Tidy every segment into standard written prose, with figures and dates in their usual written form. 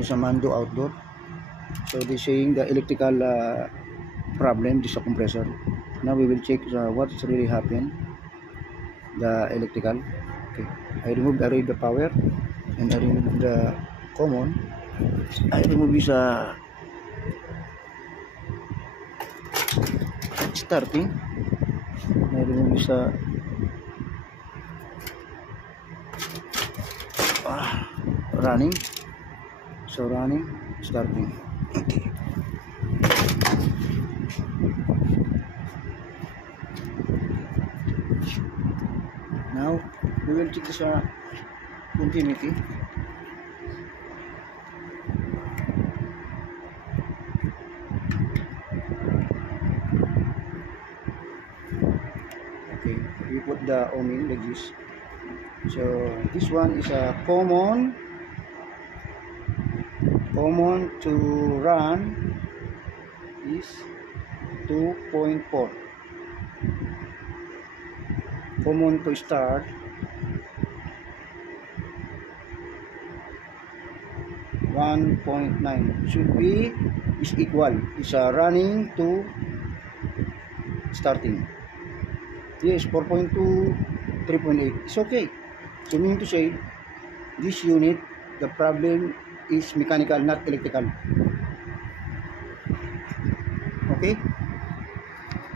is a Mando outdoor. So they're saying the electrical problem is a compressor. Now we will check what's really happened. The electrical. Okay, I read the power and I remove the common. I remove this starting. I remove this running. So running, starting. Okay. Now we will check this continuity. Okay, we put the ohming like this. So this one is a common to run is 2.4. Common to start 1.9 should be is equal is running to starting. Yes, 4.2 3.8 it's okay. So meaning to say this unit, the problem is mechanical, not electrical. Okay,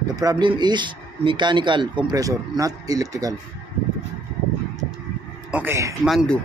the problem is mechanical compressor, not electrical. Okay, Mando.